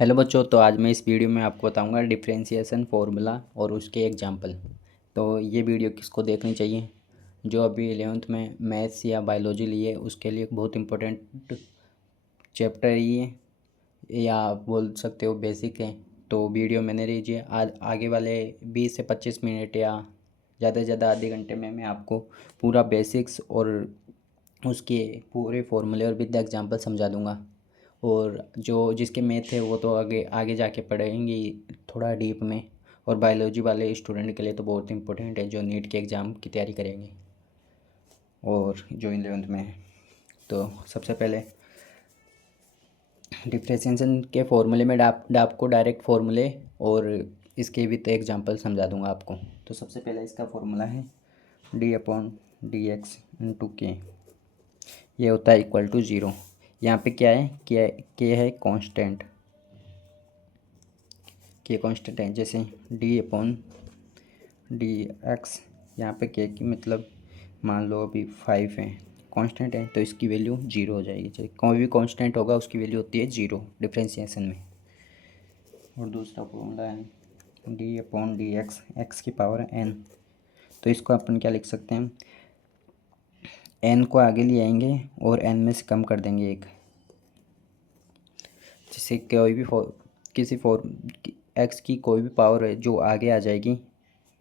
Hello बच्चों। तो आज मैं इस वीडियो में आपको बताऊंगा डिफरेंशिएशन फार्मूला और उसके एग्जांपल। तो ये वीडियो किसको देखनी चाहिए? जो अभी 11th में मैथ्स या बायोलॉजी लिए उसके लिए बहुत इम्पोर्टेंट चैप्टर है ये, या आप बोल सकते हो बेसिक है। तो वीडियो मैंने लीजिए। आज आगे वाले 20 से 25 मिनट या ज़्यादा से ज़्यादा आधे घंटे में मैं आपको पूरा बेसिक्स और उसके पूरे फॉर्मूले और विद एग्जांपल समझा दूंगा। और जो जिसके मैथ है वो तो आगे आगे जाके पढ़ेंगे थोड़ा डीप में। और बायोलॉजी वाले स्टूडेंट के लिए तो बहुत इंपॉर्टेंट है, जो नीट के एग्ज़ाम की तैयारी करेंगे और जो 11th में है। तो सबसे पहले डिफरेंशिएशन के फॉर्मूले में आपको डायरेक्ट फॉर्मूले और इसके भी तो एग्जांपल समझा दूंगा आपको। तो सबसे पहले इसका फॉर्मूला है d/dx/k। ये होता है इक्वल टू ज़ीरो। यहाँ पे क्या है, के है कांस्टेंट, के कांस्टेंट है। जैसे d/dx, यहाँ पे के की मतलब मान लो अभी 5 है, कांस्टेंट है तो इसकी वैल्यू ज़ीरो हो जाएगी। चाहे कोई भी कांस्टेंट होगा उसकी वैल्यू होती है ज़ीरो डिफरेंशिएशन में। और दूसरा फॉर्मूला है d/dx, x की पावर n। तो इसको अपन क्या लिख सकते हैं, n को आगे ले आएंगे और n में से कम कर देंगे एक, जिससे कोई भी किसी एक्स की कोई भी पावर है जो आगे आ जाएगी।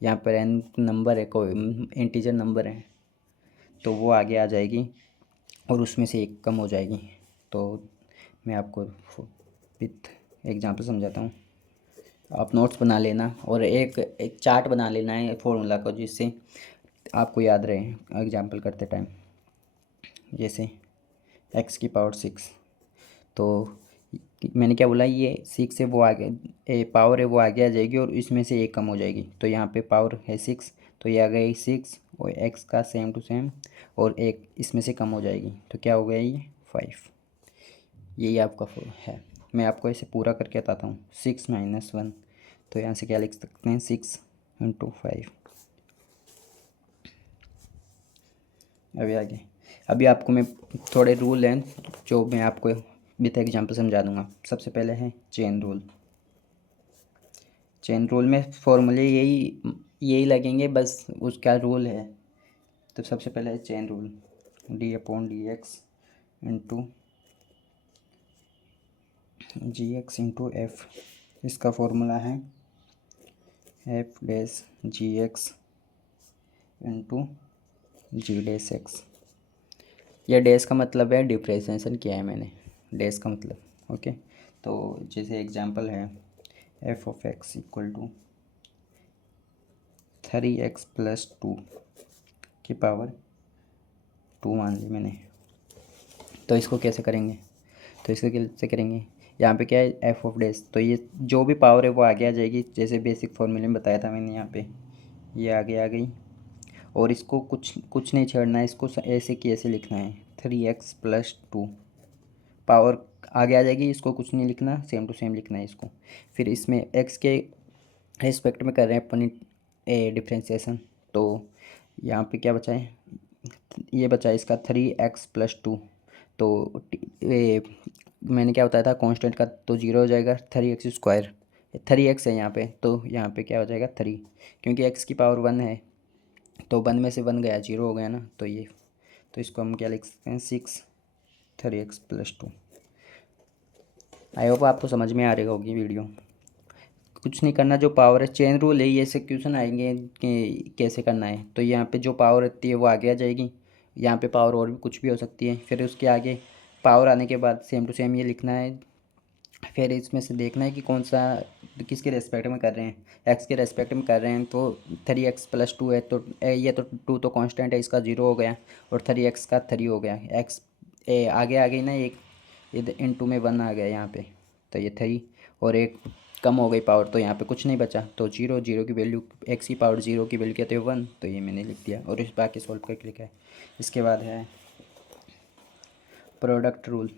यहाँ पर n नंबर है, कोई इंटीजर नंबर है तो वो आगे आ जाएगी और उसमें से एक कम हो जाएगी। तो मैं आपको विथ एग्जांपल समझाता हूँ। आप नोट्स बना लेना और एक चार्ट बना लेना है फॉर्मूला को, जिससे आपको याद रहे एग्जांपल करते टाइम। जैसे x की पावर 6, तो मैंने क्या बोला, ये 6 है वो आगे पावर है वो आगे आ जाएगी और इसमें से एक कम हो जाएगी। तो यहाँ पे पावर है 6 तो ये आ गई 6 और x का सेम टू सेम और एक इसमें से कम हो जाएगी तो क्या हो गया ये 5। यही आपका है। मैं आपको इसे पूरा करके बताता हूँ। 6 - 1, तो यहाँ से क्या लिख सकते हैं, 6 × 5। अभी आगे, अभी आपको मैं थोड़े रूल हैं जो मैं आपको विथ एग्जांपल समझा दूंगा। सबसे पहले है चेन रूल। चेन रूल में फॉर्मूले यही लगेंगे, बस उसका रूल है। तो सबसे पहले है chain rule, d/dx into gx/f। इसका फॉर्मूला है f'(gx) इंटू g'(x)। यह डैश का मतलब है डिफरेंशिएशन किया है मैंने, डैश का मतलब ओके। तो जैसे एग्जांपल है f(x) इक्वल टू 3x + 2 की पावर 2 मान ली मैंने। तो इसको कैसे करेंगे, तो इसको कैसे करेंगे, यहाँ पे क्या है f(डैश), तो ये जो भी पावर है वो आगे आ जाएगी। जैसे बेसिक फॉर्मूले में बताया था मैंने, यहाँ पे ये आगे आ गई और इसको कुछ नहीं छेड़ना है, इसको ऐसे की ऐसे लिखना है 3x + 2 पावर आगे आ जाएगी। इसको कुछ नहीं लिखना, सेम टू सेम लिखना है इसको। फिर इसमें x के रिस्पेक्ट में कर रहे हैं अपन डिफ्रेंशिएशन। तो यहाँ पे क्या बचा है, ये बचा है इसका 3x + 2। तो मैंने क्या बताया था कांस्टेंट का, तो जीरो हो जाएगा। 3x², 3x है यहाँ पे, तो यहाँ पे क्या हो जाएगा 3, क्योंकि x की पावर 1 है तो 1 में से 1 गया, जीरो हो गया ना। तो ये, तो इसको हम क्या लिख सकते हैं, 6 3x + 2। आई होप आपको समझ में आ रही होगी वीडियो। कुछ नहीं करना, जो पावर है चेन रूल है, ये से क्वेश्चन आएंगे कि कैसे करना है। तो यहाँ पे जो पावर रहती है वो आगे आ जाएगी। यहाँ पे पावर और भी कुछ भी हो सकती है। फिर उसके आगे पावर आने के बाद सेम टू सेम ये लिखना है। फिर इसमें से देखना है कि कौन सा किसके रेस्पेक्ट में कर रहे हैं। एक्स के रेस्पेक्ट में कर रहे हैं तो 3x + 2 है, तो ये तो 2 तो कांस्टेंट है, इसका 0 हो गया और 3x का 3 हो गया। एक्स आगे आ गई ना, एक इधर इंटू में 1 आ गया यहाँ पे, तो ये 3 और एक कम हो गई पावर, तो यहाँ पे कुछ नहीं बचा। तो 0 0 की वैल्यू, एक्स की पावर 0 की वैल्यू कहते हैं 1, तो ये मैंने लिख दिया और इस बाकी सॉल्व करके लिखा है। इसके बाद है प्रोडक्ट रूल।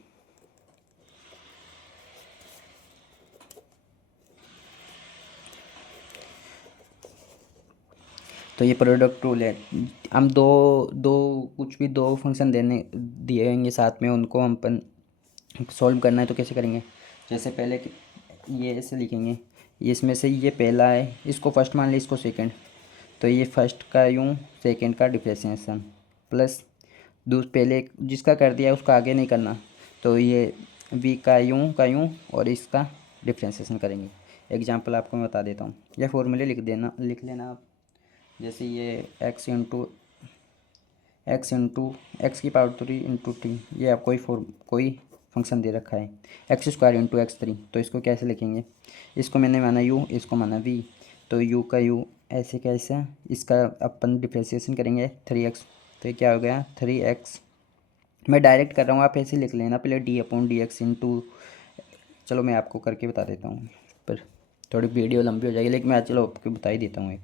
तो ये प्रोडक्ट रूल है। हम दो दो कुछ भी दो फंक्शन देने दिए होंगे साथ में, उनको हम अपन सॉल्व करना है तो कैसे करेंगे। जैसे पहले ये ऐसे लिखेंगे, इसमें से ये पहला है, इसको फर्स्ट मान ली, इसको सेकंड, तो ये फर्स्ट का यूँ, सेकंड का डिफ्रेंशिएशन प्लस पहले जिसका कर दिया उसका आगे नहीं करना, तो ये बी का यूँ और इसका डिफ्रेंशिएशन करेंगे। एग्जांपल आपको मैं बता देता हूँ, या फॉर्मूले लिख लेना आप। जैसे ये एक्स की पावर 3 इंटू टी, ये आप कोई फंक्शन दे रखा है, एक्स स्क्वायर इंटू एक्स 3, तो इसको कैसे लिखेंगे, इसको मैंने माना यू, इसको माना वी, तो यू का यू ऐसे कैसे, इसका अपन डिफ्रेंशिएशन करेंगे 3x, तो ये क्या हो गया 3x। मैं डायरेक्ट कर रहा हूँ, आप ऐसे लिख लेना पहले D upon d x into, चलो मैं आपको करके बता देता हूँ, पर थोड़ी वीडियो लंबी हो जाएगी, लेकिन मैं चलो आपको बता ही देता हूँ एक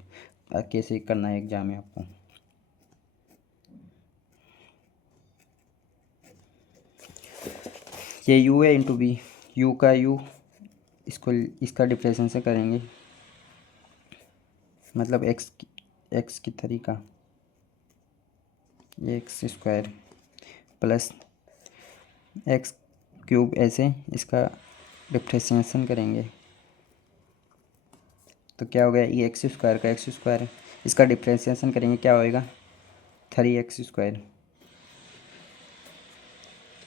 कैसे करना है एग्जाम में आपको। ये u है इंटू बी, यू का यू, इसका डिफ्रेंशिएशन से करेंगे, मतलब एक्स की तरीका, ये x square plus x cube, ऐसे इसका डिफ्रेंशिएशन करेंगे, तो क्या हो गया, ये एक्स स्क्वायर का एक्स स्क्वायर, इसका डिफ्रेंशिएशन करेंगे क्या होएगा 3x स्क्वायर,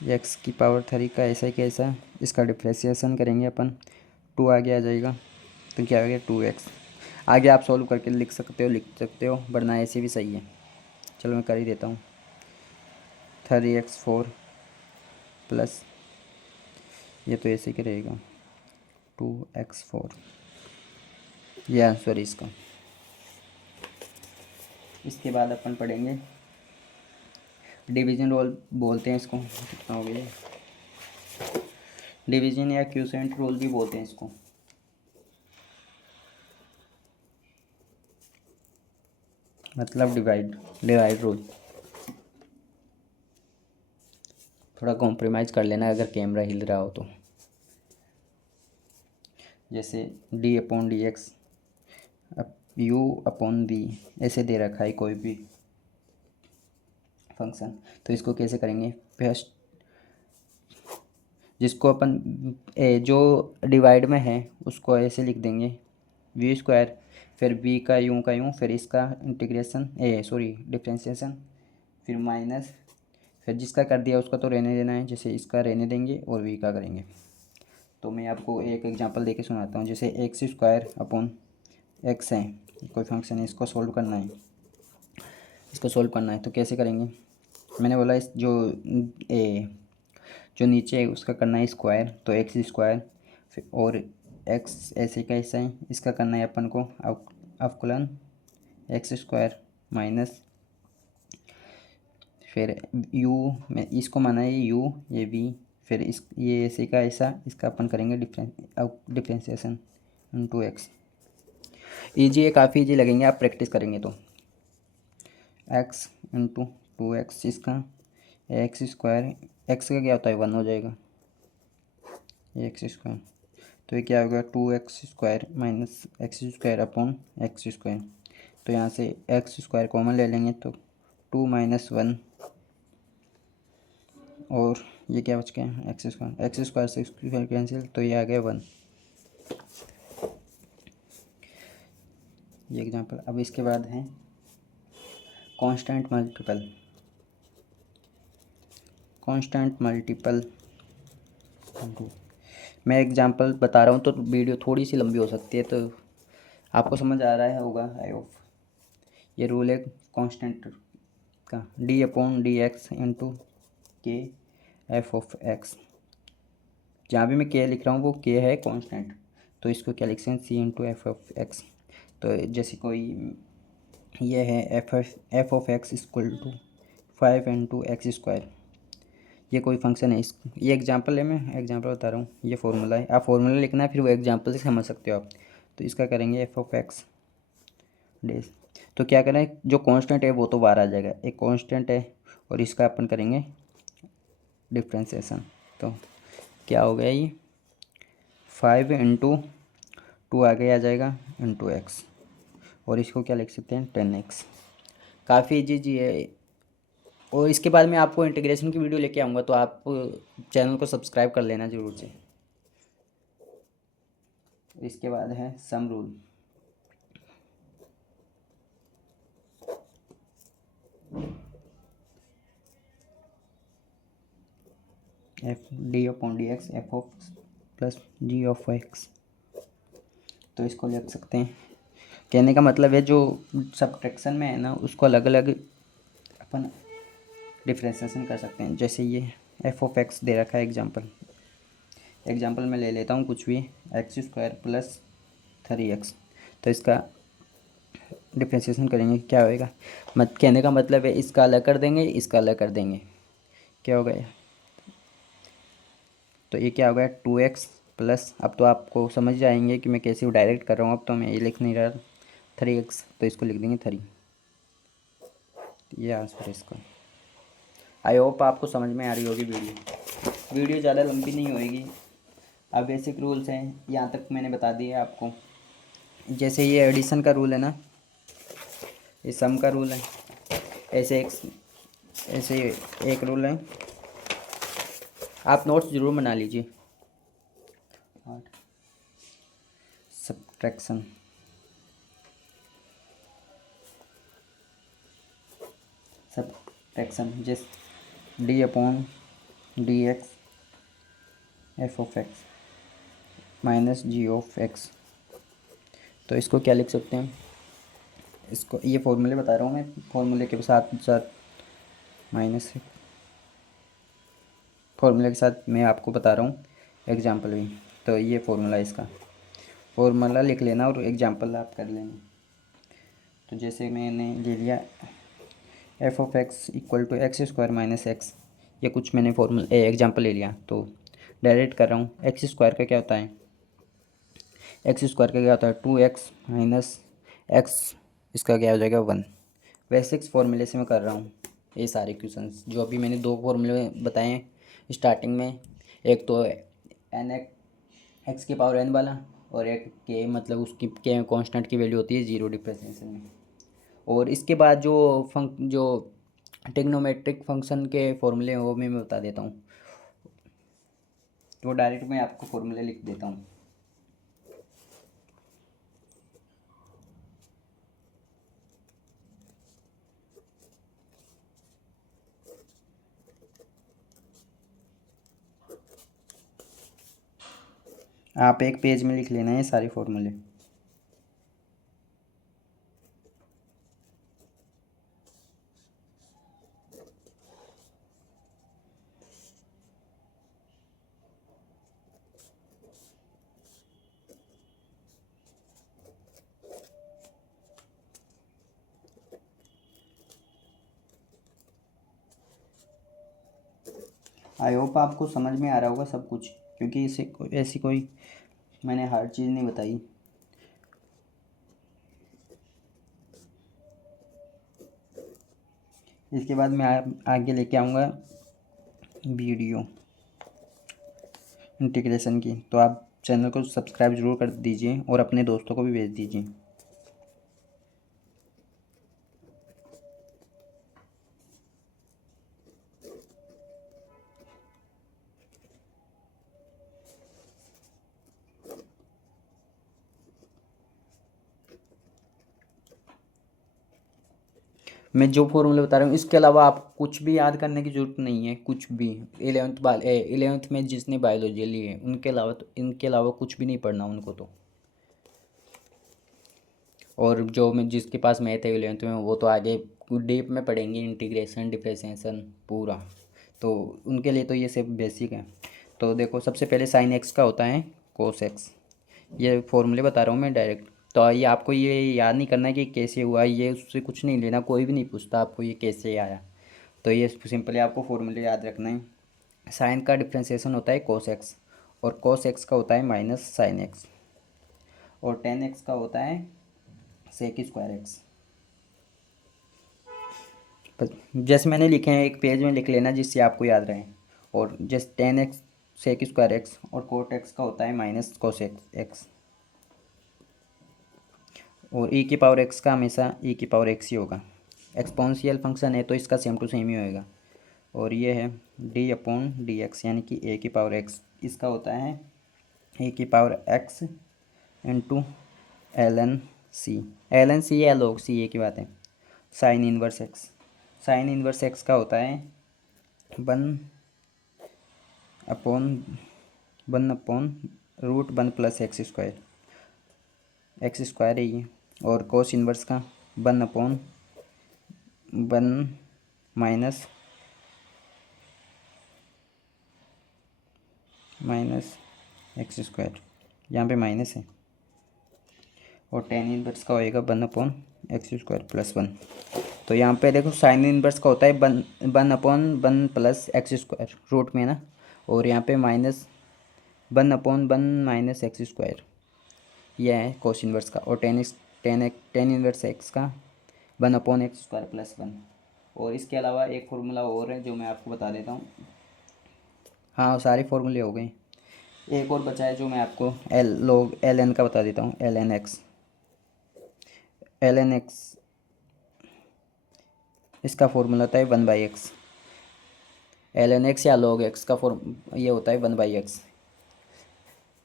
एक्स की पावर 3 का ऐसा ही कैसा, इसका डिफ्रेंशिएशन करेंगे अपन, 2 आगे आ जाएगा, तो क्या हो गया 2x। आगे आप सॉल्व करके लिख सकते हो वरना ऐसे भी सही है, चलो मैं कर ही देता हूँ। 3x4 प्लस, ये तो ऐसे ही रहेगा 2x4, ये आंसर है इसका। इसके बाद अपन पढ़ेंगे डिवीजन रूल बोलते हैं इसको, कितना हो गया, डिवीजन या क्यूसेंट रूल भी बोलते हैं इसको। मतलब डिवाइड रूल। थोड़ा कॉम्प्रोमाइज़ कर लेना अगर कैमरा हिल रहा हो तो। जैसे d upon d x, u upon b ऐसे दे रखा है कोई भी फंक्शन, तो इसको कैसे करेंगे, फर्स्ट जिसको अपन जो डिवाइड में है उसको ऐसे लिख देंगे वी स्क्वायर, फिर बी का यूँ, फिर इसका इंटीग्रेशन डिफ्रेंशिएशन, फिर माइनस, फिर जिसका कर दिया उसका तो रहने देना है, जैसे इसका रहने देंगे और वी का करेंगे। तो मैं आपको एक एग्जांपल देके सुनाता हूँ, जैसे एक्स स्क्वायर अपॉन एक्स है, कोई फंक्शन है, इसको सोल्व करना है, तो कैसे करेंगे, मैंने बोला इस जो नीचे है उसका करना है स्क्वायर, तो एक्स स्क्वायर और एक्स ऐसे कैसा है, इसका करना है अपन को अवकलन एक्स स्क्वायर माइनस, फिर यू में इसको माना है यू, ये बी, फिर ये ऐसे का ऐसा, इसका अपन करेंगे डिफ्रेंशिएशन इनटू एक्स। ईजी है, काफ़ी ईजी लगेंगे आप प्रैक्टिस करेंगे तो। एक्स इंटू 2x, इसका एक्स स्क्वायर, एक्स का क्या होता है 1 हो जाएगा, ये एक्स स्क्वायर, तो ये क्या होगा 2x square minus x square upon x square, तो यहाँ से एक्स स्क्वायर कॉमन ले लेंगे तो 2 माइनस 1, और ये क्या बच गया एक्स स्क्वायर से स्क्वायर कैंसिल, तो ये आ गया 1। ये एग्जांपल। अब इसके बाद है कांस्टेंट मल्टीपल। मैं एग्जांपल बता रहा हूँ तो वीडियो थोड़ी सी लंबी हो सकती है, तो आपको समझ आ रहा है होगा आई होप। ये रूल है कांस्टेंट का, D upon d x into के एफ ऑफ एक्स, जहाँ भी मैं के लिख रहा हूँ वो के है कांस्टेंट, तो इसको क्या लिख सकते हैं c into f of x. तो जैसे कोई ये है f of x equal to 5 into x square, ये कोई फंक्शन है, ये एग्जांपल है, मैं एग्जांपल बता रहा हूँ, ये फार्मूला है, आप फार्मूला लिखना है फिर वो एग्जांपल से समझ सकते हो आप। तो इसका करेंगे एफ ऑफ एक्स डेज, तो क्या करें, जो कांस्टेंट है वो तो बाहर आ जाएगा, एक कांस्टेंट है और इसका अपन करेंगे डिफ्रेंशिएशन, तो क्या हो गया ये 5 इंटू 2 आगे आ जाएगा इंटू एक्स, और इसको क्या लिख सकते हैं 10x। काफ़ी ईजी है, और इसके बाद मैं आपको इंटीग्रेशन की वीडियो लेके आऊँगा, तो आप चैनल को सब्सक्राइब कर लेना ज़रूर से। इसके बाद है sum rule. F d upon d x f of plus g of x. तो इसको लिख सकते हैं, कहने का मतलब है जो सब्ट्रैक्शन में है ना उसको अलग अलग अपन डिफ्रेंसिएशन कर सकते हैं। जैसे ये एफ ऑफ एक्स दे रखा है, एग्जांपल मैं ले लेता हूँ कुछ भी, एक्स स्क्वायर प्लस 3x। तो इसका डिफ्रेंसिएशन करेंगे क्या होएगा, मत कहने का मतलब है इसका अलग कर देंगे, इसका अलग कर देंगे, क्या हो गया, तो ये क्या हो गया 2x प्लस, अब तो आपको समझ जाएंगे कि मैं कैसे डायरेक्ट कर रहा हूँ, अब तो मैं ये लिख नहीं रहा 3x, तो इसको लिख देंगे 3। ये आंसर है इसका। आई होप आपको समझ में आ रही होगी वीडियो ज़्यादा लंबी नहीं होएगी। अब बेसिक रूल्स हैं यहाँ तक मैंने बता दिए आपको। जैसे ये एडिशन का रूल है ना, ये सम का रूल है, ऐसे एक रूल है, आप नोट्स ज़रूर बना लीजिए। सब्ट्रैक्शन, जैसे d upon d x f of x minus g of x. तो इसको क्या लिख सकते हैं, इसको ये फॉर्मूले बता रहा हूँ मैं, फॉर्मूले के साथ साथ माइनस फॉर्मूले के साथ मैं आपको बता रहा हूँ एग्जांपल भी। तो ये फॉर्मूला, इसका फॉर्मूला लिख लेना और एग्जांपल आप कर लेना। तो जैसे मैंने ले लिया f of x equal to x square minus x, ये कुछ मैंने फॉर्मूला एग्जांपल ले लिया, तो डायरेक्ट कर रहा हूँ। एक्स स्क्वायर का क्या होता है, एक्स स्क्वायर का क्या होता है 2x माइनस एक्स, इसका क्या हो जाएगा 1। वैसे इस फॉर्मूले से मैं कर रहा हूँ ये सारे क्वेश्चंस, जो अभी मैंने दो फॉर्मूले बताए हैं स्टार्टिंग में, एक तो एन एक्स की पावर एन वाला, और एक के मतलब उसकी के कांस्टेंट की वैल्यू होती है जीरो डिफरेंशिएशन में। और इसके बाद जो ट्रिग्नोमेट्रिक फंक्शन के फॉर्मूले हैं वो मैं बता देता हूँ, तो डायरेक्ट मैं आपको फॉर्मूले लिख देता हूँ। आप एक पेज में लिख लेना है सारे फॉर्मूले। आई होप आपको समझ में आ रहा होगा सब कुछ, क्योंकि इसे ऐसी कोई मैंने हार्ड चीज़ नहीं बताई। इसके बाद मैं आगे लेके आऊँगा वीडियो इंटीग्रेशन की, तो आप चैनल को सब्सक्राइब ज़रूर कर दीजिए और अपने दोस्तों को भी भेज दीजिए। मैं जो फॉर्मूले बता रहा हूँ इसके अलावा आप कुछ भी याद करने की ज़रूरत नहीं है, कुछ भी। 11th में जिसने बायोलॉजी ली है उनके अलावा, तो इनके अलावा कुछ भी नहीं पढ़ना उनको तो। और जो मैं जिसके पास मैथ है 11th में, वो तो आगे डीप में पढ़ेंगे इंटीग्रेशन डिफरेंशिएशन पूरा, तो उनके लिए तो ये सब बेसिक है। तो देखो सबसे पहले साइन एक्स का होता है कोस एक्स, ये फॉर्मूले बता रहा हूँ मैं डायरेक्ट। तो ये आपको ये याद नहीं करना है कि कैसे हुआ, ये उससे कुछ नहीं लेना, कोई भी नहीं पूछता आपको ये कैसे आया। तो ये सिंपली आपको फॉर्मूले याद रखना है। साइन का डिफ्रेंसिएशन होता है कोस एक्स, और कोस एक्स का होता है माइनस साइन एक्स, और टेन एक्स का होता है सेक स्क्वायर एक्स। जैसे मैंने लिखे हैं एक पेज में लिख लेना जिससे आपको याद रहे। और जैसे 10x सेक स्क्वायर एक्स, और कोट एक्स का होता है माइनस कोस एक्स, और ई की पावर एक्स का हमेशा ई की पावर एक्स ही होगा। एक्सपोनेंशियल फंक्शन है तो इसका सेम टू सेम ही होएगा। और ये है डी अपॉन डी एक्स, यानी कि ए की पावर एक्स, इसका होता है ए की power x into l n c. L n c या लॉग सी, ये की बात है। Sine inverse x, sine inverse x का होता है 1/1 root 1 plus x square, x square है ये। और कोस इनवर्स का 1/1 माइनस एक्स स्क्वायर, यहाँ पे माइनस है। और टेन इनवर्स का होएगा 1/x² प्लस 1। तो यहाँ पे देखो साइन इनवर्स का होता है 1/1 प्लस एक्स स्क्वायर रूट में ना, और यहाँ पे -1/1 माइनस एक्स स्क्वायर, यह है कोस इनवर्स का। और टेन इनवर्स एक्स का 1/x² प्लस 1। और इसके अलावा एक फार्मूला और है जो मैं आपको बता देता हूँ। हाँ, सारे फार्मूले हो गए। एक और बचा है जो मैं आपको एल एन का बता देता हूँ। एल एन एक्स इसका फॉर्मूला होता है 1/x। एल एन एक्स या log x का ये होता है 1/x।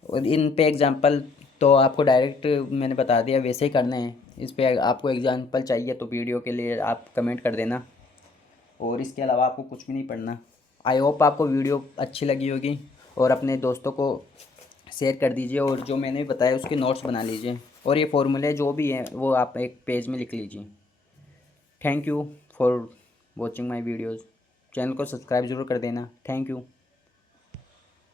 और इन पे एग्जांपल तो आपको डायरेक्ट मैंने बता दिया, वैसे ही करना है। इस पे आपको एग्जांपल चाहिए तो वीडियो के लिए आप कमेंट कर देना। और इसके अलावा आपको कुछ भी नहीं पढ़ना। आई होप आपको वीडियो अच्छी लगी होगी, और अपने दोस्तों को शेयर कर दीजिए, और जो मैंने बताया उसके नोट्स बना लीजिए, और ये फॉर्मूले जो भी हैं वो आप एक पेज में लिख लीजिए। Thank you for watching my videos. Channel को सब्सक्राइब ज़रूर कर देना। Thank you.